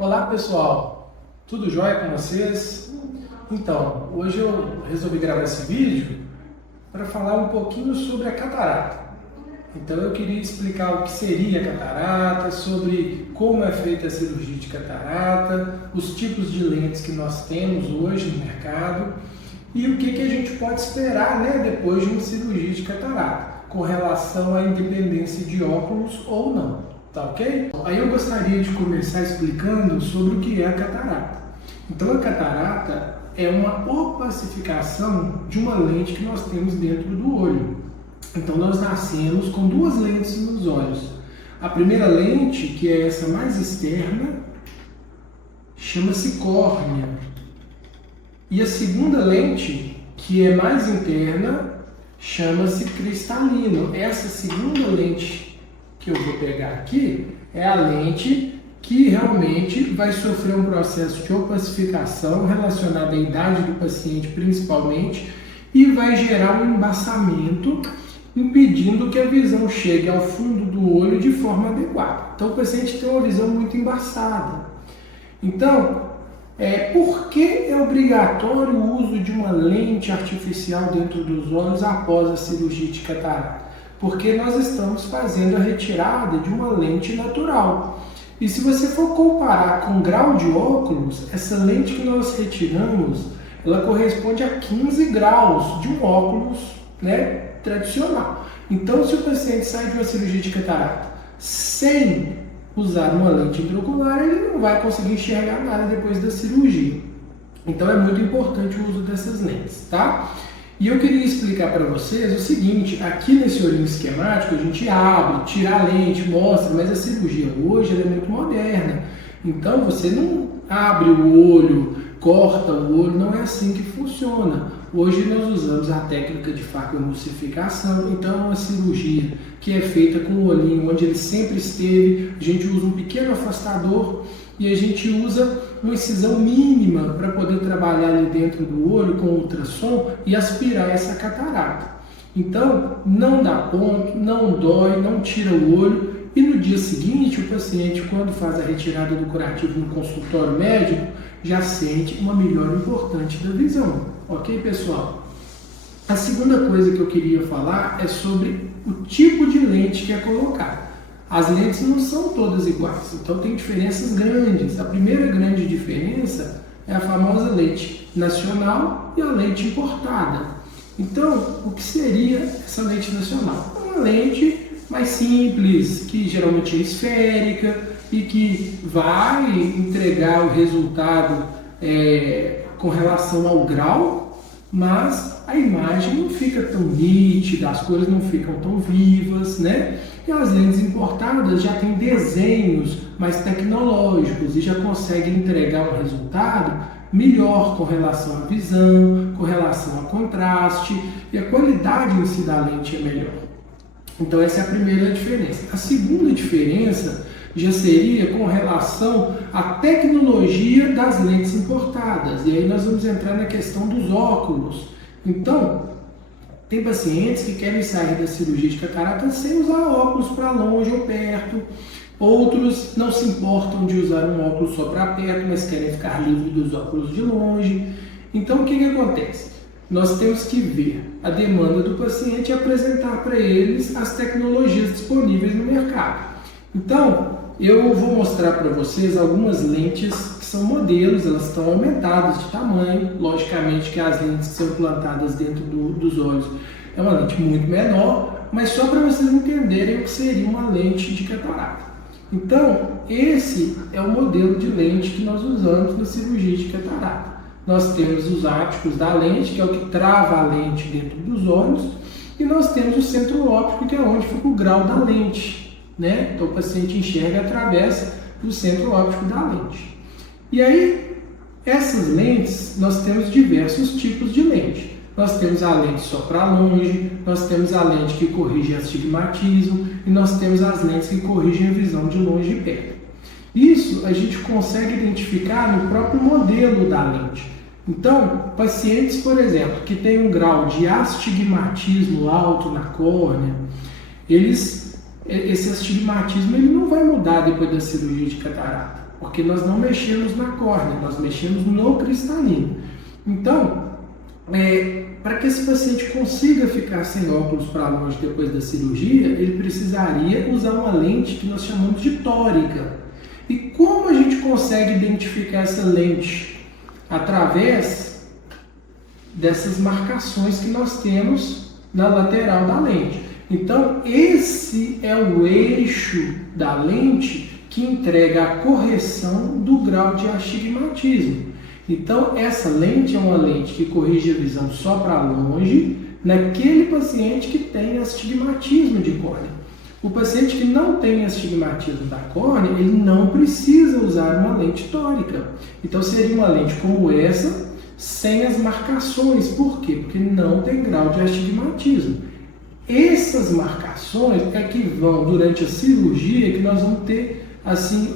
Olá pessoal, tudo jóia com vocês? Então, hoje eu resolvi gravar esse vídeo para falar um pouquinho sobre a catarata. Então eu queria explicar o que seria a catarata, sobre como é feita a cirurgia de catarata, os tipos de lentes que nós temos hoje no mercado e o que a gente pode esperar, depois de uma cirurgia de catarata, com relação à independência de óculos ou não. Tá ok? Aí eu gostaria de começar explicando sobre o que é a catarata. Então a catarata é uma opacificação de uma lente que nós temos dentro do olho. Então nós nascemos com duas lentes nos olhos. A primeira lente, que é essa mais externa, chama-se córnea. E a segunda lente, que é mais interna, chama-se cristalino. Essa segunda lente que eu vou pegar aqui é a lente que realmente vai sofrer um processo de opacificação relacionado à idade do paciente principalmente e vai gerar um embaçamento impedindo que a visão chegue ao fundo do olho de forma adequada. Então o paciente tem uma visão muito embaçada. Então, por que é obrigatório o uso de uma lente artificial dentro dos olhos após a cirurgia de catarata? Porque nós estamos fazendo a retirada de uma lente natural. E se você for comparar com grau de óculos, essa lente que nós retiramos, ela corresponde a 15 graus de um óculos, tradicional. Então, se o paciente sai de uma cirurgia de catarata sem usar uma lente intraocular, ele não vai conseguir enxergar nada depois da cirurgia. Então, é muito importante o uso dessas lentes, tá? E eu queria explicar para vocês o seguinte, aqui nesse olhinho esquemático a gente abre, tira a lente, mostra, mas a cirurgia hoje ela é muito moderna. Então você não abre o olho, corta o olho, não é assim que funciona. Hoje nós usamos a técnica de facoemulsificação, então é uma cirurgia que é feita com o olhinho onde ele sempre esteve, a gente usa um pequeno afastador e a gente usa uma incisão mínima para poder trabalhar ali dentro do olho com ultrassom e aspirar essa catarata. Então, não dá ponto, não dói, não tira o olho e no dia seguinte o paciente, quando faz a retirada do curativo no consultório médico, já sente uma melhora importante da visão. Ok, pessoal? A segunda coisa que eu queria falar é sobre o tipo de lente que é colocada. As lentes não são todas iguais, então tem diferenças grandes. A primeira grande diferença é a famosa lente nacional e a lente importada. Então, o que seria essa lente nacional? Uma lente mais simples, que geralmente é esférica e que vai entregar o resultado com relação ao grau, mas a imagem não fica tão nítida, as cores não ficam tão vivas, E as lentes importadas já têm desenhos mais tecnológicos e já conseguem entregar um resultado melhor com relação à visão, com relação ao contraste e a qualidade em si da lente é melhor. Então essa é a primeira diferença. A segunda diferença já seria com relação à tecnologia das lentes importadas. E aí nós vamos entrar na questão dos óculos. Então, tem pacientes que querem sair da cirurgia de catarata sem usar óculos para longe ou perto. Outros não se importam de usar um óculos só para perto, mas querem ficar livre dos óculos de longe. Então, o que acontece? Nós temos que ver a demanda do paciente e apresentar para eles as tecnologias disponíveis no mercado. Então, eu vou mostrar para vocês algumas lentes que são modelos, elas estão aumentadas de tamanho, logicamente que as lentes que são implantadas dentro dos olhos é uma lente muito menor, mas só para vocês entenderem o que seria uma lente de catarata. Então, esse é o modelo de lente que nós usamos na cirurgia de catarata. Nós temos os áticos da lente, que é o que trava a lente dentro dos olhos, e nós temos o centro óptico, que é onde fica o grau da lente. Então o paciente enxerga através do centro óptico da lente. E aí, essas lentes, nós temos diversos tipos de lente. Nós temos a lente só para longe, nós temos a lente que corrige astigmatismo e nós temos as lentes que corrigem a visão de longe e perto. Isso a gente consegue identificar no próprio modelo da lente. Então, pacientes, por exemplo, que têm um grau de astigmatismo alto na córnea, esse astigmatismo ele não vai mudar depois da cirurgia de catarata. porque nós não mexemos na córnea, nós mexemos no cristalino. Então, para que esse paciente consiga ficar sem óculos para longe depois da cirurgia, ele precisaria usar uma lente que nós chamamos de tórica. E como a gente consegue identificar essa lente? Através dessas marcações que nós temos na lateral da lente. Então, esse é o eixo da lente que entrega a correção do grau de astigmatismo. Então, essa lente é uma lente que corrige a visão só para longe naquele paciente que tem astigmatismo de córnea. O paciente que não tem astigmatismo da córnea, ele não precisa usar uma lente tórica. Então, seria uma lente como essa, sem as marcações. Por quê? Porque não tem grau de astigmatismo. Essas marcações é que vão, durante a cirurgia, que nós vamos ter assim,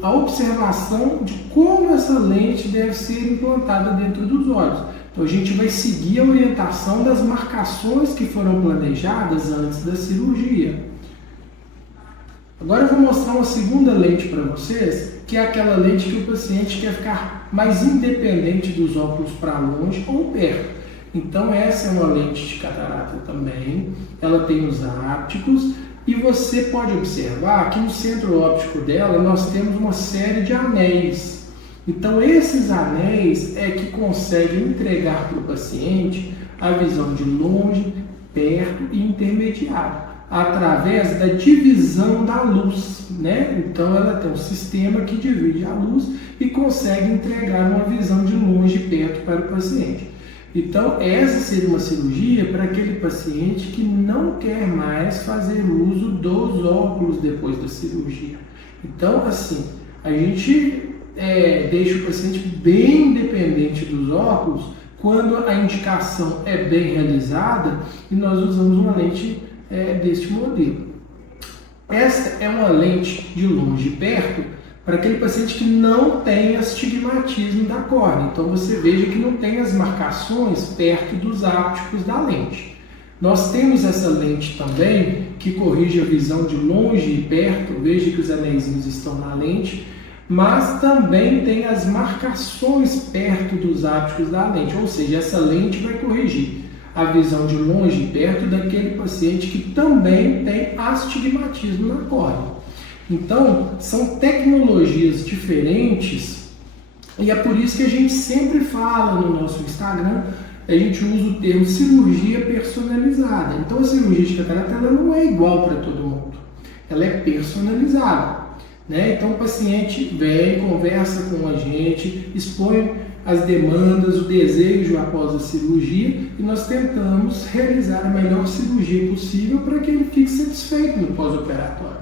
a observação de como essa lente deve ser implantada dentro dos olhos. Então, a gente vai seguir a orientação das marcações que foram planejadas antes da cirurgia. Agora eu vou mostrar uma segunda lente para vocês, que é aquela lente que o paciente quer ficar mais independente dos óculos para longe ou perto. Então, essa é uma lente de catarata também, ela tem os ápticos, e você pode observar que no centro óptico dela nós temos uma série de anéis. Então, esses anéis é que conseguem entregar para o paciente a visão de longe, perto e intermediário, através da divisão da luz, né? Então, ela tem um sistema que divide a luz e consegue entregar uma visão de longe e perto para o paciente. Então, essa seria uma cirurgia para aquele paciente que não quer mais fazer uso dos óculos depois da cirurgia. Então, assim, a gente deixa o paciente bem independente dos óculos quando a indicação é bem realizada e nós usamos uma lente deste modelo. Esta é uma lente de longe e perto para aquele paciente que não tem astigmatismo da córnea. Então, você veja que não tem as marcações perto dos ápticos da lente. Nós temos essa lente também, que corrige a visão de longe e perto. Veja que os anéisinhos estão na lente, mas também tem as marcações perto dos ápticos da lente. Ou seja, essa lente vai corrigir a visão de longe e perto daquele paciente que também tem astigmatismo na córnea. Então, são tecnologias diferentes e é por isso que a gente sempre fala no nosso Instagram, a gente usa o termo cirurgia personalizada. Então, a cirurgia de catarata ela não é igual para todo mundo, ela é personalizada, né? Então, o paciente vem, conversa com a gente, expõe as demandas, o desejo após a cirurgia e nós tentamos realizar a melhor cirurgia possível para que ele fique satisfeito no pós-operatório.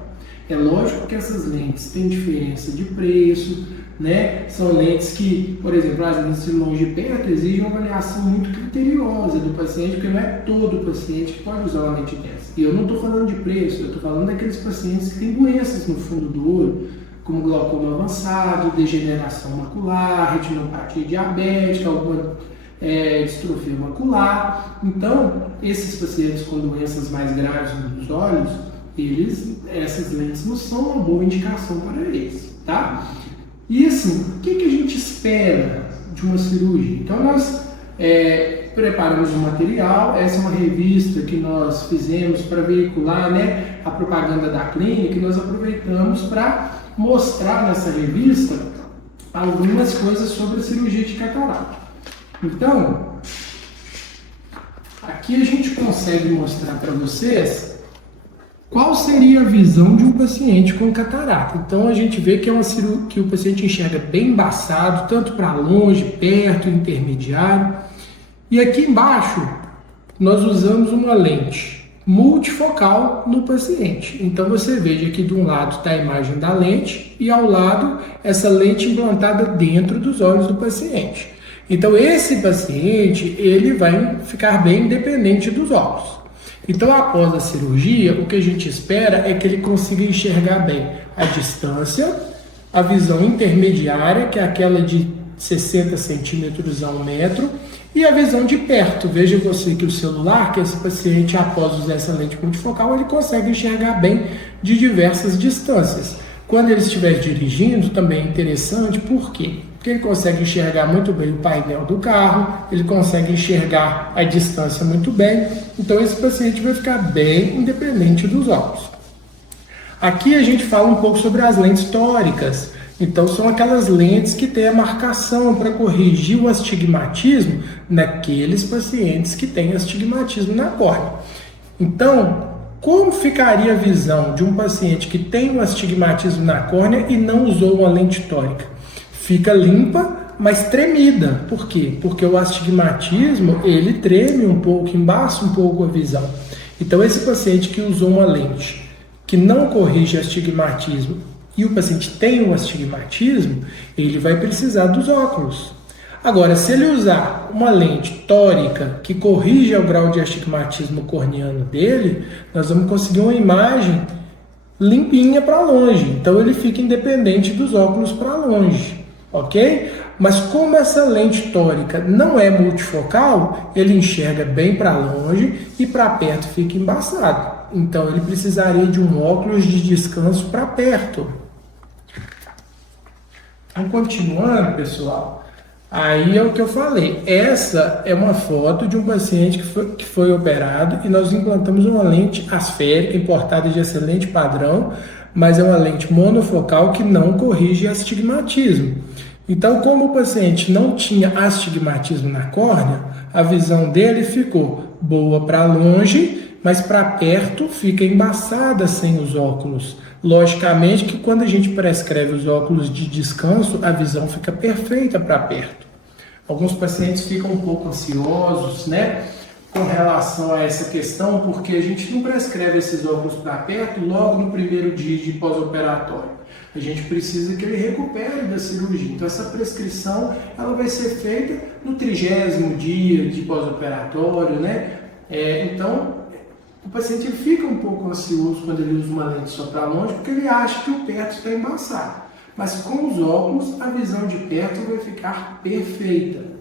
É lógico que essas lentes têm diferença de preço, né? São lentes que, por exemplo, as lentes de longe e perto exigem uma avaliação muito criteriosa do paciente, porque não é todo paciente que pode usar uma lente dessa. E eu não estou falando de preço, eu estou falando daqueles pacientes que têm doenças no fundo do olho, como glaucoma avançado, degeneração macular, retinopatia diabética, alguma distrofia macular. Então, esses pacientes com doenças mais graves nos olhos, essas lentes não são uma boa indicação para eles, tá? E assim, o que a gente espera de uma cirurgia? Então, nós preparamos um material, essa é uma revista que nós fizemos para veicular, né, a propaganda da clínica, e nós aproveitamos para mostrar nessa revista algumas coisas sobre a cirurgia de catarata. Então, aqui a gente consegue mostrar para vocês qual seria a visão de um paciente com catarata. Então a gente vê que é uma cirurgia que o paciente enxerga bem embaçado, tanto para longe, perto, intermediário. E aqui embaixo nós usamos uma lente multifocal no paciente. Então você veja que de um lado está a imagem da lente e ao lado essa lente implantada dentro dos olhos do paciente. Então esse paciente ele vai ficar bem independente dos óculos. Então, após a cirurgia, o que a gente espera é que ele consiga enxergar bem a distância, a visão intermediária, que é aquela de 60 centímetros a 1 metro, e a visão de perto. Veja você que o celular, que esse paciente, após usar essa lente multifocal, ele consegue enxergar bem de diversas distâncias. Quando ele estiver dirigindo, também é interessante, por quê? Porque ele consegue enxergar muito bem o painel do carro, ele consegue enxergar a distância muito bem, então esse paciente vai ficar bem independente dos óculos. Aqui a gente fala um pouco sobre as lentes tóricas. Então são aquelas lentes que têm a marcação para corrigir o astigmatismo naqueles pacientes que têm astigmatismo na córnea. Então, como ficaria a visão de um paciente que tem um astigmatismo na córnea e não usou uma lente tórica? Fica limpa, mas tremida. Por quê? Porque o astigmatismo, ele treme um pouco, embaça um pouco a visão. Então esse paciente que usou uma lente que não corrige astigmatismo e o paciente tem o astigmatismo, ele vai precisar dos óculos. Agora, se ele usar uma lente tórica que corrige o grau de astigmatismo corneano dele, nós vamos conseguir uma imagem limpinha para longe. Então ele fica independente dos óculos para longe, ok? Mas como essa lente tórica não é multifocal, ele enxerga bem para longe e para perto fica embaçado. Então ele precisaria de um óculos de descanso para perto. Então, continuando, pessoal, aí é o que eu falei. Essa é uma foto de um paciente que foi operado e nós implantamos uma lente asférica importada de excelente padrão, mas é uma lente monofocal que não corrige astigmatismo. Então, como o paciente não tinha astigmatismo na córnea, a visão dele ficou boa para longe, mas para perto fica embaçada sem os óculos. Logicamente que quando a gente prescreve os óculos de descanso, a visão fica perfeita para perto. Alguns pacientes ficam um pouco ansiosos, né, com relação a essa questão, porque a gente não prescreve esses óculos para perto logo no primeiro dia de pós-operatório. A gente precisa que ele recupere da cirurgia. Então essa prescrição ela vai ser feita no 30º dia de pós-operatório, né? Então o paciente ele fica um pouco ansioso quando ele usa uma lente só para longe, porque ele acha que o perto está embaçado. Mas com os óculos, a visão de perto vai ficar perfeita.